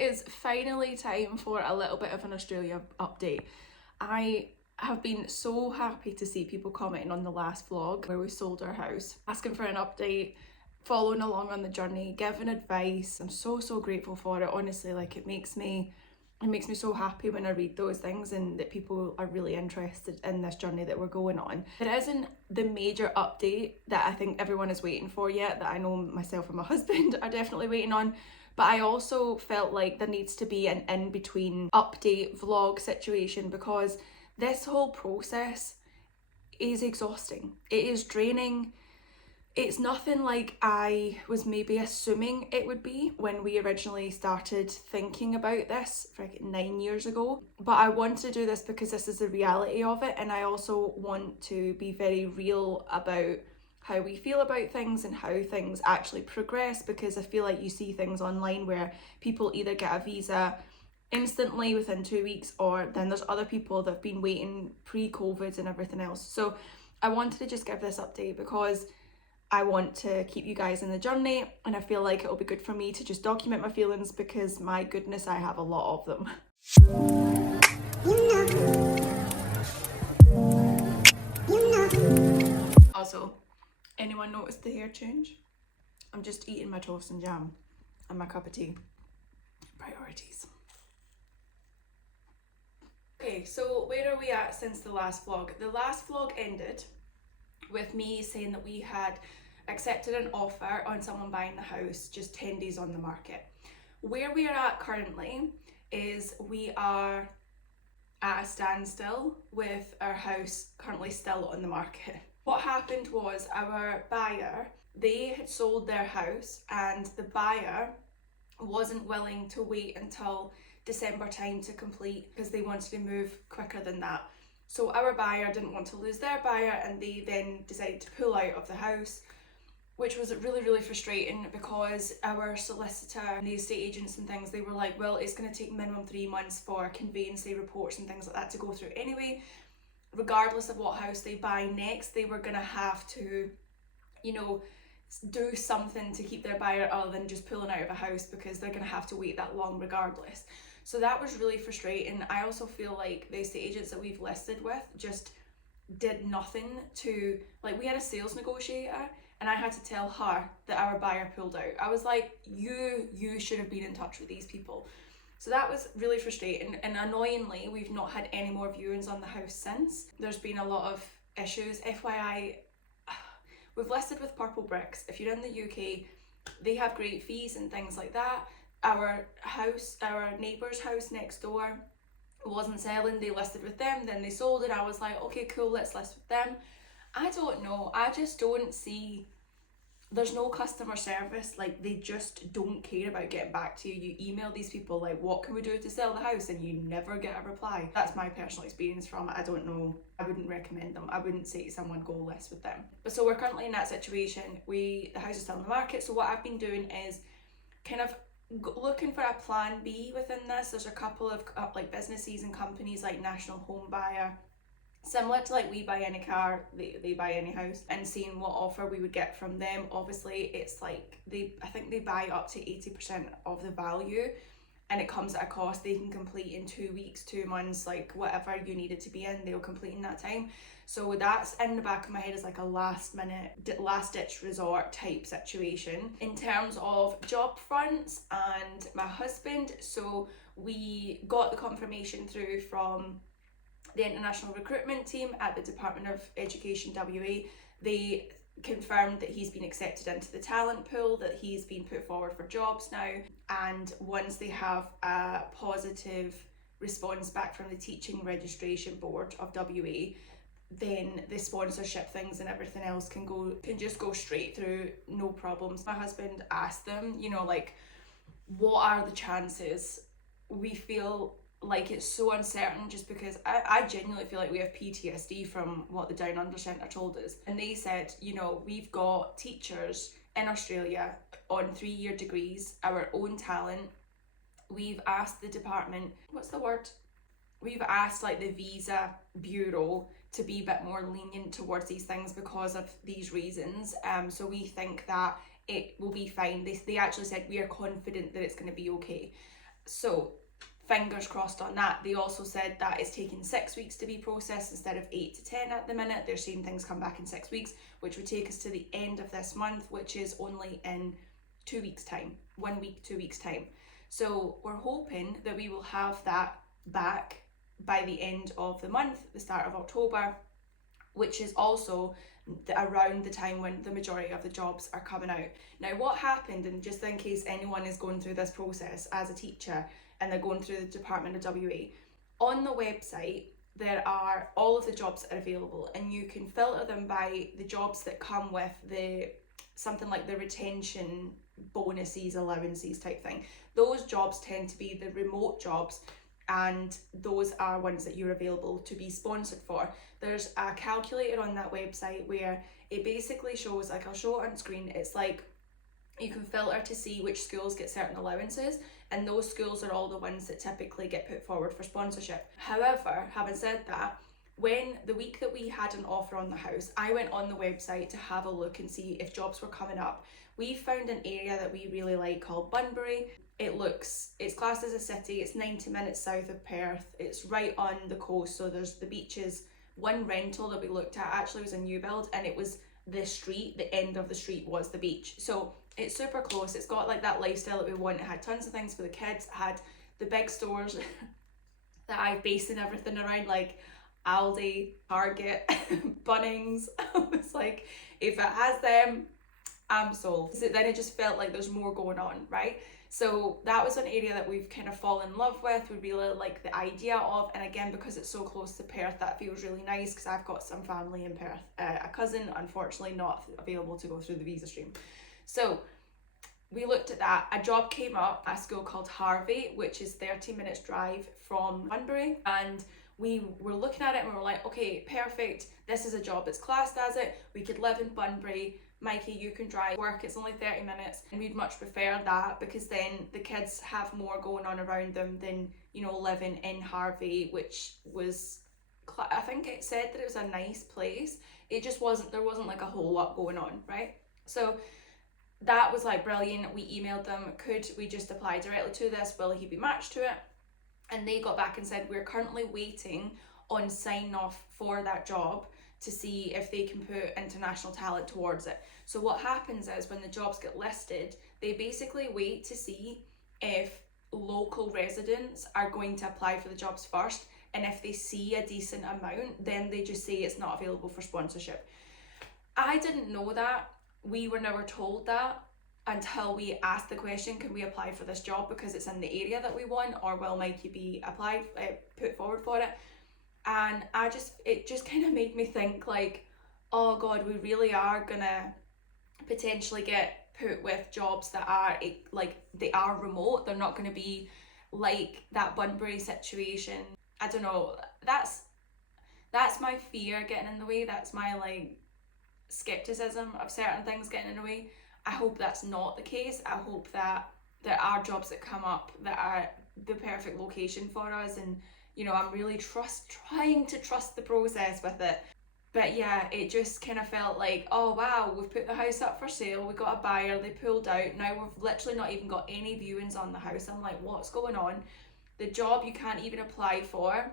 It is finally time for a little bit of an Australia update. I have been so happy to see people commenting on the last vlog where we sold our house, asking for an update, following along on the journey, giving advice. I'm so grateful for it. Honestly, like it makes me so happy when I read those things and that people are really interested in this journey that we're going on. There isn't the major update that I think everyone is waiting for yet, that I know myself and my husband are definitely waiting on. But I also felt like there needs to be an in-between update vlog situation, because this whole process is exhausting. It is draining. It's nothing like I was maybe assuming it would be when we originally started thinking about this for like 9 years ago. But I want to do this because this is the reality of it, and I also want to be very real about how we feel about things and how things actually progress, because I feel like you see things online where people either get a visa instantly within 2 weeks, or then there's other people that have been waiting pre-COVID and everything else. So I wanted to just give this update because I want to keep you guys in the journey, and I feel like it'll be good for me to just document my feelings, because my goodness, I have a lot of them. Also, anyone noticed the hair change? I'm just eating my toast and jam and my cup of tea. Priorities. Okay, so where are we at since the last vlog? The last vlog ended with me saying that we had accepted an offer on someone buying the house just 10 days on the market. Where we are at currently is we are at a standstill with our house currently still on the market. What happened was our buyer, they had sold their house and the buyer wasn't willing to wait until December time to complete because they wanted to move quicker than that. So our buyer didn't want to lose their buyer, and they then decided to pull out of the house, which was really frustrating, because our solicitor and the estate agents and things, they were like, well, it's going to take minimum 3 months for conveyancing reports and things like that to go through anyway. Regardless of what house they buy next, they were going to have to, you know, do something to keep their buyer other than just pulling out of a house, because they're going to have to wait that long regardless. So that was really frustrating. I also feel like the estate agents that we've listed with just did nothing to, like, we had a sales negotiator and I had to tell her that our buyer pulled out. I was like, you should have been in touch with these people. So that was really frustrating, and annoyingly we've not had any more viewings on the house since. There's been a lot of issues. FYI, we've listed with Purple Bricks. If you're in the UK, they have great fees and things like that. Our house, our neighbour's house next door wasn't selling. They listed with them, then they sold it. I was like, okay, cool, let's list with them. I don't know, I just don't see, there's no customer service. Like, they just don't care about getting back to you. You email these people like, what can we do to sell the house, and you never get a reply. That's my personal experience from it. I don't know, I wouldn't recommend them. I wouldn't say to someone, go list with them. But so we're currently in that situation. The house is still on the market. So what I've been doing is kind of looking for a plan B within this. There's a couple of like businesses and companies like National Home Buyer, similar to like We Buy Any Car, they buy any house, and seeing what offer we would get from them. Obviously it's like I think they buy up to 80% of the value, and it comes at a cost. They can complete in 2 weeks, 2 months, like whatever you need it to be in, they'll complete in that time. So that's in the back of my head as like a last ditch resort type situation. In terms of job fronts and my husband, so we got the confirmation through from the international recruitment team at the Department of Education WA. They confirmed that he's been accepted into the talent pool, that he's been put forward for jobs now, and once they have a positive response back from the Teaching Registration Board of WA, then the sponsorship things and everything else can just go straight through, no problems. My husband asked them, you know, like, what are the chances? We feel like it's so uncertain, just because I genuinely feel like we have PTSD from what the Down Under Centre told us. And they said, you know, we've got teachers in Australia on 3-year degrees, our own talent. We've asked the department, we've asked like the visa bureau to be a bit more lenient towards these things because of these reasons. So we think that it will be fine. They actually said we are confident that it's going to be okay. So fingers crossed on that. They also said that it's taking 6 weeks to be processed instead of 8 to 10 at the minute. They're seeing things come back in 6 weeks, which would take us to the end of this month, which is only in 2 weeks time, 1 week, 2 weeks time. So we're hoping that we will have that back by the end of the month, the start of October, which is also around the time when the majority of the jobs are coming out. Now, what happened, and just in case anyone is going through this process as a teacher and they're going through the Department of WA, on the website there are all of the jobs that are available, and you can filter them by the jobs that come with the something like the retention bonuses, allowances type thing. Those jobs tend to be the remote jobs, and those are ones that you're available to be sponsored for. There's a calculator on that website where it basically shows, like I'll show it on screen, it's like you can filter to see which schools get certain allowances, and those schools are all the ones that typically get put forward for sponsorship. However, having said that, when the week that we had an offer on the house, I went on the website to have a look and see if jobs were coming up. We found an area that we really like called Bunbury. It's classed as a city, it's 90 minutes south of Perth, it's right on the coast, so there's the beaches. One rental that we looked at actually was a new build, and it was the street, the end of the street was the beach. So it's super close, it's got like that lifestyle that we want. It had tons of things for the kids, it had the big stores that I've based everything around, like Aldi, Target, Bunnings. I was like, if it has them, I'm sold. So then it just felt like there's more going on, right? So that was an area that we've kind of fallen in love with, we really like the idea of, and again, because it's so close to Perth, that feels really nice because I've got some family in Perth. A cousin, unfortunately, not available to go through the visa stream. So we looked at that. A job came up at a school called Harvey, which is 30 minutes drive from Bunbury, and we were looking at it and we were like, okay, perfect, this is a job that's classed as it, we could live in Bunbury, Mikey, you can drive work, it's only 30 minutes, and we'd much prefer that because then the kids have more going on around them than, you know, living in Harvey, which was, I think it said that it was a nice place, it just wasn't, there wasn't like a whole lot going on, right? So that was like brilliant. We emailed them, could we just apply directly to this, will he be matched to it? And they got back and said, we're currently waiting on sign off for that job to see if they can put international talent towards it. So what happens is when the jobs get listed, they basically wait to see if local residents are going to apply for the jobs first, and if they see a decent amount, then they just say it's not available for sponsorship. I didn't know that. We were never told that until we asked the question, can we apply for this job because it's in the area that we want, or will Mikey be put forward for it? And it just kind of made me think like, oh God, we really are gonna potentially get put with jobs that are like, they are remote. They're not gonna be like that Bunbury situation. I don't know, that's my fear getting in the way. That's my like skepticism of certain things getting in the way. I hope that's not the case. I hope that there are jobs that come up that are the perfect location for us, and you know, I'm really trying to trust the process with it. But yeah, it just kind of felt like, oh wow, we've put the house up for sale, we got a buyer, they pulled out, now we've literally not even got any viewings on the house. I'm like, what's going on? The job you can't even apply for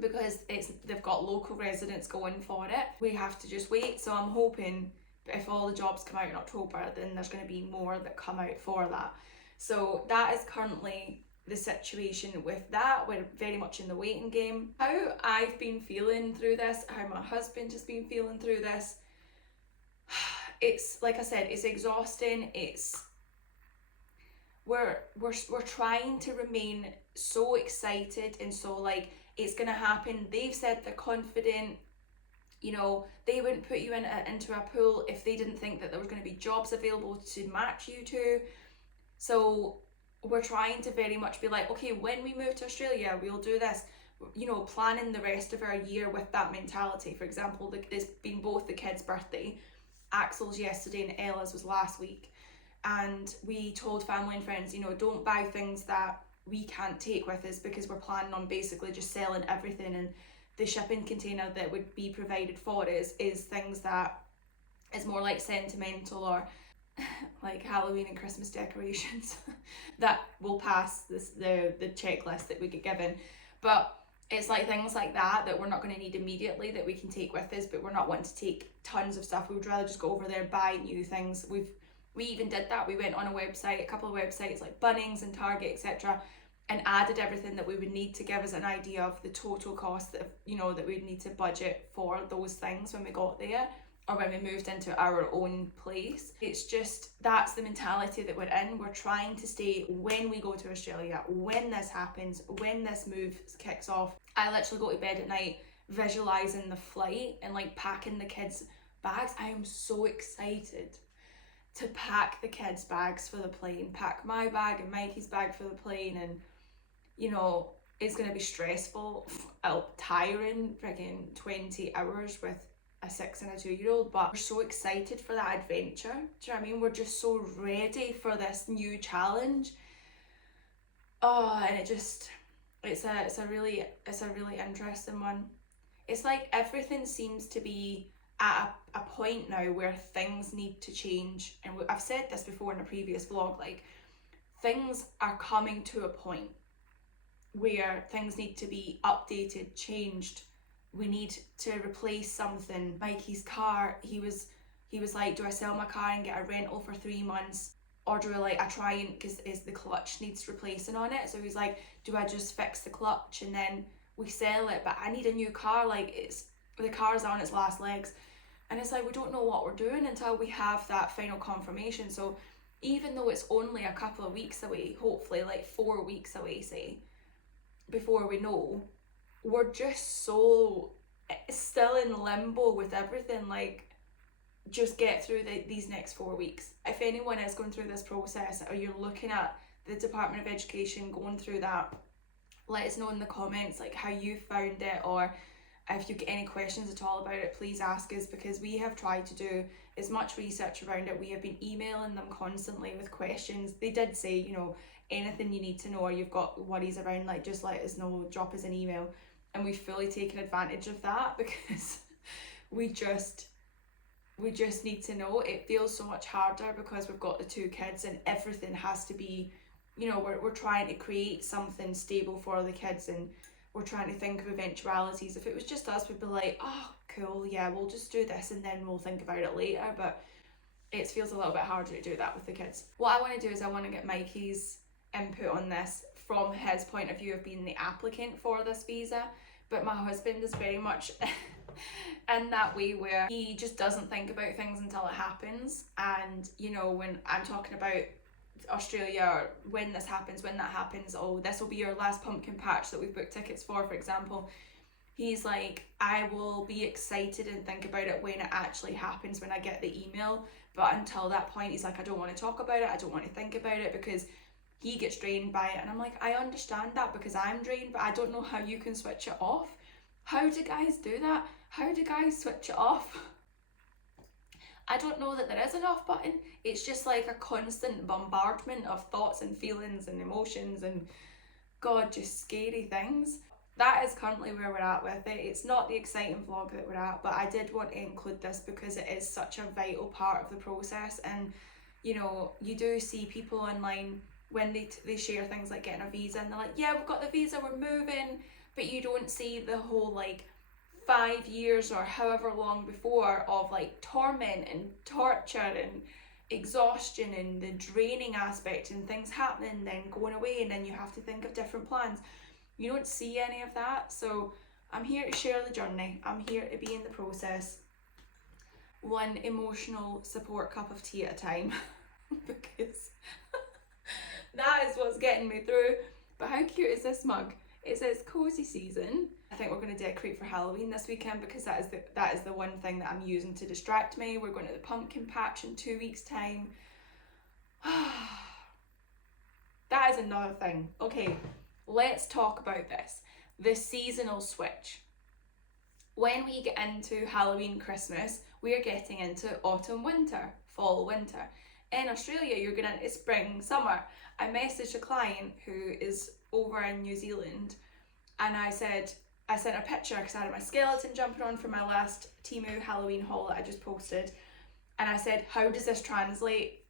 because they've got local residents going for it. We have to just wait. So I'm hoping if all the jobs come out in October, then there's going to be more that come out for that. So that is currently the situation with that. We're very much in the waiting game. How I've been feeling through this, how my husband has been feeling through this, it's like I said, it's exhausting. We're trying to remain so excited and so like it's gonna happen. They've said they're confident. You know, they wouldn't put you into a pool if they didn't think that there was going to be jobs available to match you to. So we're trying to very much be like, okay, when we move to Australia, we'll do this. You know, planning the rest of our year with that mentality. For example, it's been both the kids' birthday. Axel's yesterday and Ella's was last week. And we told family and friends, you know, don't buy things that we can't take with us because we're planning on basically just selling everything, and the shipping container that would be provided for us is things that is more like sentimental, or like Halloween and Christmas decorations that will pass the checklist that we get given. But it's like things like that we're not going to need immediately that we can take with us, but we're not wanting to take tons of stuff. We would rather just go over there and buy new things. We even did that. We went on a couple of websites like Bunnings and Target, etc., and added everything that we would need to give us an idea of the total cost that that we'd need to budget for those things when we got there, or when we moved into our own place. It's just, that's the mentality that we're in. We're trying to stay when we go to Australia, when this happens, when this move kicks off. I literally go to bed at night visualizing the flight and like packing the kids' bags. I am so excited to pack the kids' bags for the plane, pack my bag and Mikey's bag for the plane, and it's going to be stressful, tiring, freaking 20 hours with a 6 and a 2-year-old, but we're so excited for that adventure. Do you know what I mean? We're just so ready for this new challenge. Oh, and it's a really interesting one. It's like everything seems to be at a point now where things need to change, and I've said this before in a previous vlog, like things are coming to a point where things need to be updated, changed. We need to replace something. Mikey's car, he was like, do I sell my car and get a rental for 3 months, or do I try and, because the clutch needs replacing on it, so he's like, do I just fix the clutch and then we sell it? But I need a new car, like the car's on its last legs. And it's like, we don't know what we're doing until we have that final confirmation. So even though it's only a couple of weeks away, hopefully like 4 weeks away, say, before we know, we're just so still in limbo with everything. Like, just get through these next 4 weeks. If anyone is going through this process, or you're looking at the Department of Education going through that, let us know in the comments like how you found it, or if you get any questions at all about it, please ask us, because we have tried to do as much research around it. We have been emailing them constantly with questions. They did say, anything you need to know or you've got worries around, like, just let us know, drop us an email. And we've fully taken advantage of that, because we just need to know. It feels so much harder because we've got the 2 kids and everything has to be, we're trying to create something stable for the kids, and we're trying to think of eventualities. If it was just us, we'd be like, oh, cool, yeah, we'll just do this and then we'll think about it later. But it feels a little bit harder to do that with the kids. What I want to do is I want to get Mikey's input on this from his point of view of being the applicant for this visa. But my husband is very much in that way where he just doesn't think about things until it happens. And when I'm talking about Australia, or when this happens, when that happens, oh, this will be your last pumpkin patch that we've booked tickets for example, he's like, I will be excited and think about it when it actually happens, when I get the email. But until that point, he's like, I don't want to talk about it, I don't want to think about it, because he gets drained by it. And I'm like, I understand that, because I'm drained, but I don't know how you can switch it off. How do guys do that? How do guys switch it off? I don't know that there is an off button. It's just like a constant bombardment of thoughts and feelings and emotions and, God, just scary things. That is currently where we're at with it. It's not the exciting vlog that we're at, but I did want to include this because it is such a vital part of the process. And you do see people online when they share things like getting a visa, and they're like, yeah, we've got the visa, we're moving, but you don't see the whole like 5 years or however long before of like torment and torture and exhaustion and the draining aspect and things happening, then going away, and then you have to think of different plans. You don't see any of that. So I'm here to share the journey. I'm here to be in the process, one emotional support cup of tea at a time, because that is what's getting me through. But how cute is this mug? It says cozy season. I think we're going to decorate for Halloween this weekend, because that is the one thing that I'm using to distract me. We're going to the pumpkin patch in 2 weeks' time. That is another thing. Okay, let's talk about this. The seasonal switch. When we get into Halloween, Christmas, we're getting into autumn, winter, fall, winter. In Australia, you're going into spring, summer. I messaged a client who is over in New Zealand, and I sent a picture because I had my skeleton jumper on for my last Temu Halloween haul that I just posted, and I said, how does this translate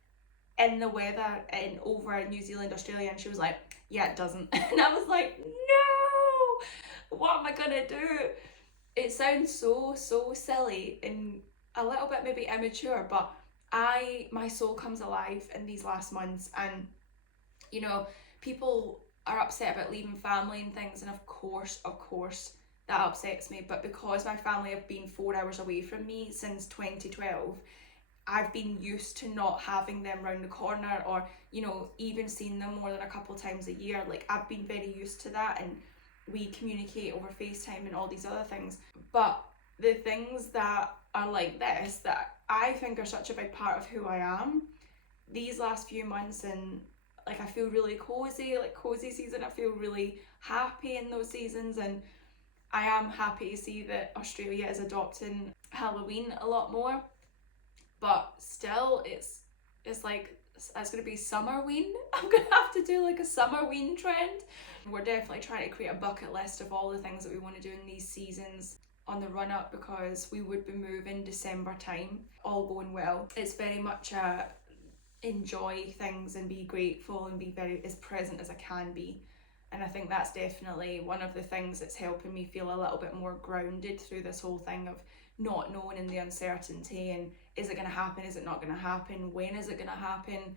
in the weather in over New Zealand, Australia, and she was like, yeah, it doesn't. And I was like, no, what am I gonna do? It sounds so silly and a little bit maybe immature, but my soul comes alive in these last months, and you know, people are upset about leaving family and things, and of course that upsets me, but because my family have been 4 hours away from me since 2012, I've been used to not having them round the corner, or even seeing them more than a couple times a year. Like, I've been very used to that, and we communicate over FaceTime and all these other things. But the things that are like this, that I think are such a big part of who I am, these last few months, and like I feel really cozy, like cozy season, I feel really happy in those seasons, and I am happy to see that Australia is adopting Halloween a lot more. But still, it's like it's gonna be summerween. I'm gonna have to do like a summerween trend. We're definitely trying to create a bucket list of all the things that we want to do in these seasons on the run up, because we would be moving December time, all going well. It's very much a enjoy things and be grateful and be very as present as I can be. And I think that's definitely one of the things that's helping me feel a little bit more grounded through this whole thing of not knowing and the uncertainty, and is it going to happen, is it not going to happen, when is it going to happen,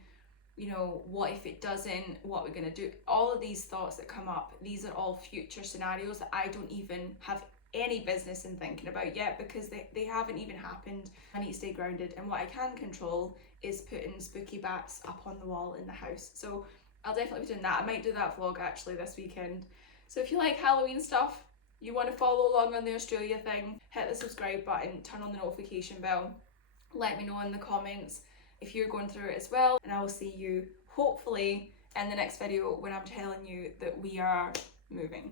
what if it doesn't, what we're going to do. All of these thoughts that come up, these are all future scenarios that I don't even have any business in thinking about yet, because they haven't even happened. I need to stay grounded, and what I can control is putting spooky bats up on the wall in the house. So I'll definitely be doing that. I might do that vlog actually this weekend. So if you like Halloween stuff, you want to follow along on the Australia thing, hit the subscribe button, turn on the notification bell. Let me know in the comments if you're going through it as well, and I will see you hopefully in the next video when I'm telling you that we are moving.